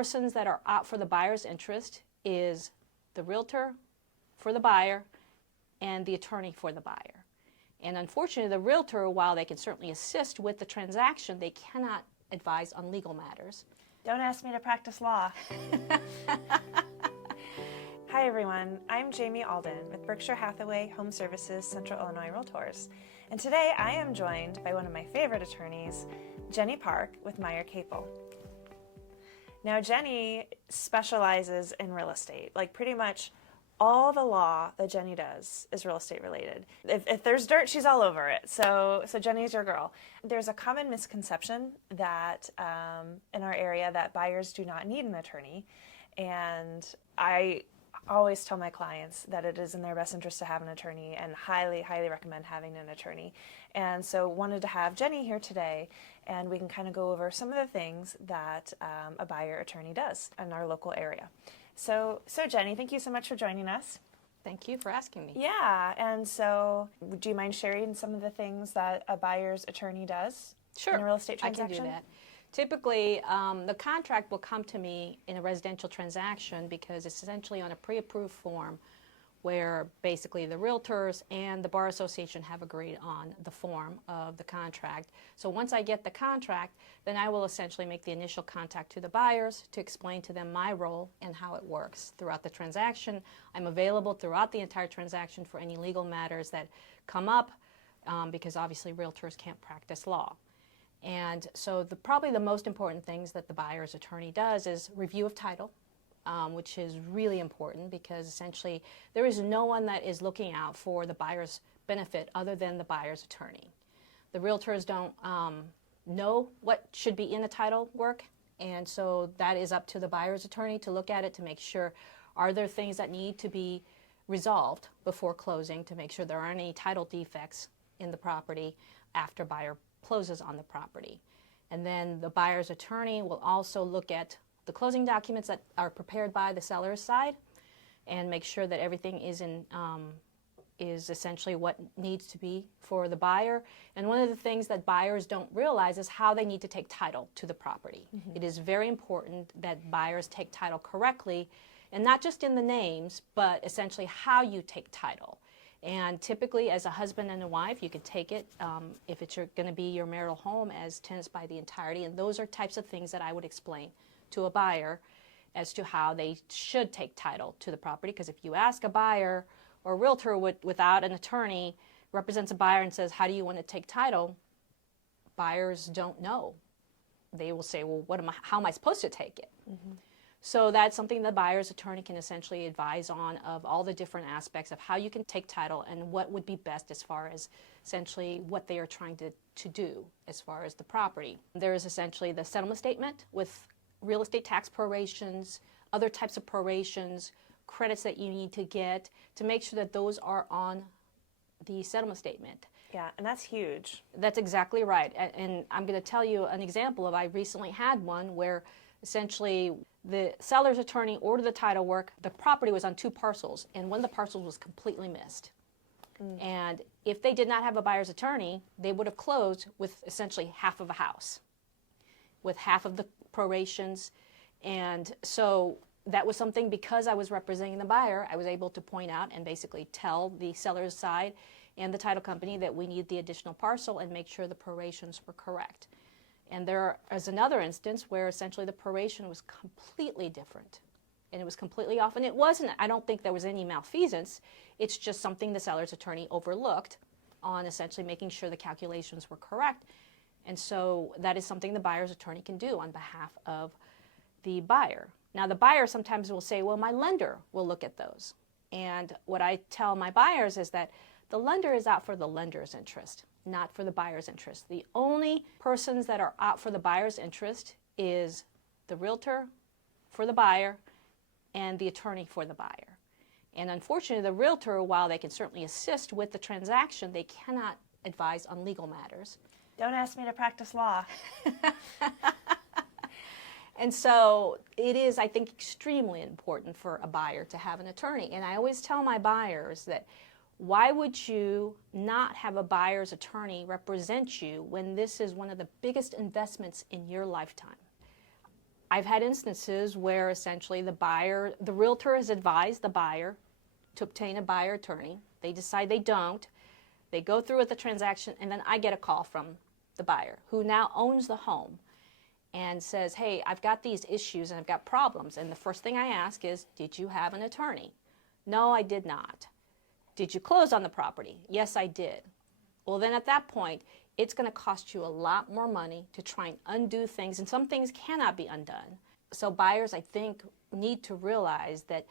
persons that are out for the buyer's interest is the realtor for the buyer and the attorney for the buyer. And unfortunately, the realtor, while they can certainly assist with the transaction, they cannot advise on legal matters. Don't ask me to practice law. Hi everyone, I'm Jamie Alden with Berkshire Hathaway Home Services Central Illinois Realtors. And today I am joined by one of my favorite attorneys, Jenny Park with Meyer Capel. Now Jenny specializes in real estate. Like pretty much all the law that Jenny does is real estate related. If there's dirt, she's all over it. So Jenny's your girl. There's a common misconception that in our area that buyers do not need an attorney. And I always tell my clients that it is in their best interest to have an attorney and highly, highly recommend having an attorney. And so wanted to have Jenny here today and we can kind of go over some of the things that a buyer attorney does in our local area. So Jenny, thank you so much for joining us. Thank you for asking me. Yeah, and so do you mind sharing some of the things that a buyer's attorney does in a real estate transaction? I can do that. Typically, the contract will come to me in a residential transaction because it's essentially on a pre-approved form where basically the realtors and the bar association have agreed on the form of the contract. So once I get the contract, then I will essentially make the initial contact to the buyers to explain to them my role and how it works throughout the transaction. I'm available throughout the entire transaction for any legal matters that come up because obviously realtors can't practice law. And so probably the most important things that the buyer's attorney does is review of title, which is really important because essentially there is no one that is looking out for the buyer's benefit other than the buyer's attorney. The realtors don't know what should be in the title work, and so that is up to the buyer's attorney to look at it to make sure are there things that need to be resolved before closing to make sure there aren't any title defects in the property after buyer closes on the property. And then the buyer's attorney will also look at the closing documents that are prepared by the seller's side and make sure that everything is essentially what needs to be for the buyer. And one of the things that buyers don't realize is how they need to take title to the property. Mm-hmm. It is very important that buyers take title correctly, and not just in the names, but essentially how you take title. And typically, as a husband and a wife, you can take it if it's going to be your marital home as tenants by the entirety. And those are types of things that I would explain to a buyer as to how they should take title to the property. Because if you ask a buyer or a realtor without an attorney represents a buyer and says, how do you want to take title? Buyers don't know. They will say, well, how am I supposed to take it? Mm-hmm. So that's something the buyer's attorney can essentially advise on of all the different aspects of how you can take title and what would be best as far as essentially what they are trying to do as far as the property. There is essentially the settlement statement with real estate tax prorations, other types of prorations, credits that you need to get to make sure that those are on the settlement statement. Yeah, and that's huge. That's exactly right. And I'm going to tell you an example of I recently had one where essentially the seller's attorney ordered the title work. The property was on 2 parcels, and one of the parcels was completely missed. Mm. And if they did not have a buyer's attorney, they would have closed with essentially half of a house, with half of the prorations. And so that was something, because I was representing the buyer, I was able to point out and basically tell the seller's side and the title company that we need the additional parcel and make sure the prorations were correct. And there is another instance where essentially the proration was completely different. And it was completely off. And it wasn't, I don't think there was any malfeasance. It's just something the seller's attorney overlooked on essentially making sure the calculations were correct. And so that is something the buyer's attorney can do on behalf of the buyer. Now the buyer sometimes will say, well, my lender will look at those. And what I tell my buyers is that the lender is out for the lender's interest, not for the buyer's interest. The only persons that are out for the buyer's interest is the realtor for the buyer and the attorney for the buyer. And unfortunately, the realtor, while they can certainly assist with the transaction, they cannot advise on legal matters. Don't ask me to practice law. And so it is, I think, extremely important for a buyer to have an attorney. And I always tell my buyers that why would you not have a buyer's attorney represent you when this is one of the biggest investments in your lifetime? I've had instances where essentially the realtor has advised the buyer to obtain a buyer attorney. They decide they don't. They go through with the transaction, and then I get a call from the buyer who now owns the home and says, hey, I've got these issues and I've got problems. And the first thing I ask is, did you have an attorney? No, I did not. Did you close on the property? Yes, I did. Well, then at that point, it's going to cost you a lot more money to try and undo things, and some things cannot be undone. So buyers, I think, need to realize that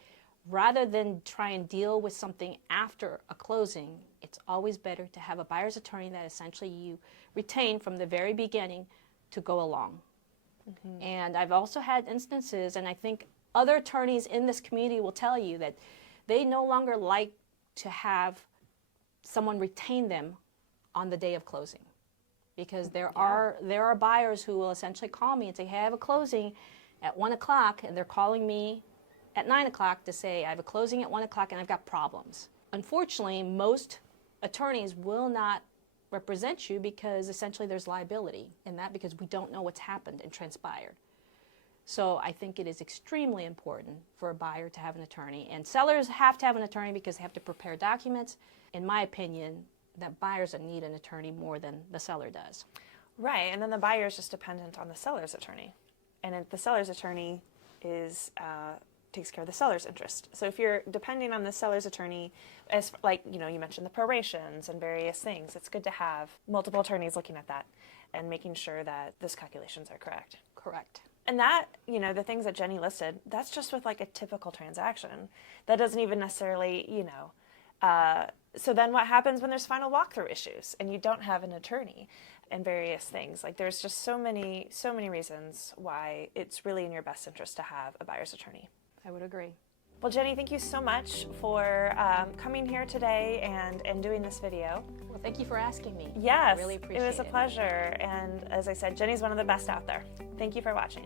rather than try and deal with something after a closing, it's always better to have a buyer's attorney that essentially you retain from the very beginning to go along. Mm-hmm. And I've also had instances, and I think other attorneys in this community will tell you that they no longer like to have someone retain them on the day of closing, because there are buyers who will essentially call me and say, hey, I have a closing at 1 o'clock, and they're calling me at 9 o'clock to say I have a closing at 1 o'clock and I've got problems. Unfortunately, most attorneys will not represent you because essentially there's liability in that, because we don't know what's happened and transpired. So I think it is extremely important for a buyer to have an attorney, and sellers have to have an attorney because they have to prepare documents. In my opinion, that buyers need an attorney more than the seller does. Right, and then the buyer is just dependent on the seller's attorney. And if the seller's attorney is takes care of the seller's interest. So if you're depending on the seller's attorney, as like, you mentioned the prorations and various things, it's good to have multiple attorneys looking at that and making sure that those calculations are correct. Correct. And that, the things that Jenny listed, that's just with like a typical transaction. That doesn't even necessarily, so then what happens when there's final walkthrough issues and you don't have an attorney and various things? Like, there's just so many reasons why it's really in your best interest to have a buyer's attorney. I would agree. Well, Jenny, thank you so much for coming here today and doing this video. Well, thank you for asking me. Yes, I really appreciate it. It was a pleasure. And as I said, Jenny's one of the best out there. Thank you for watching.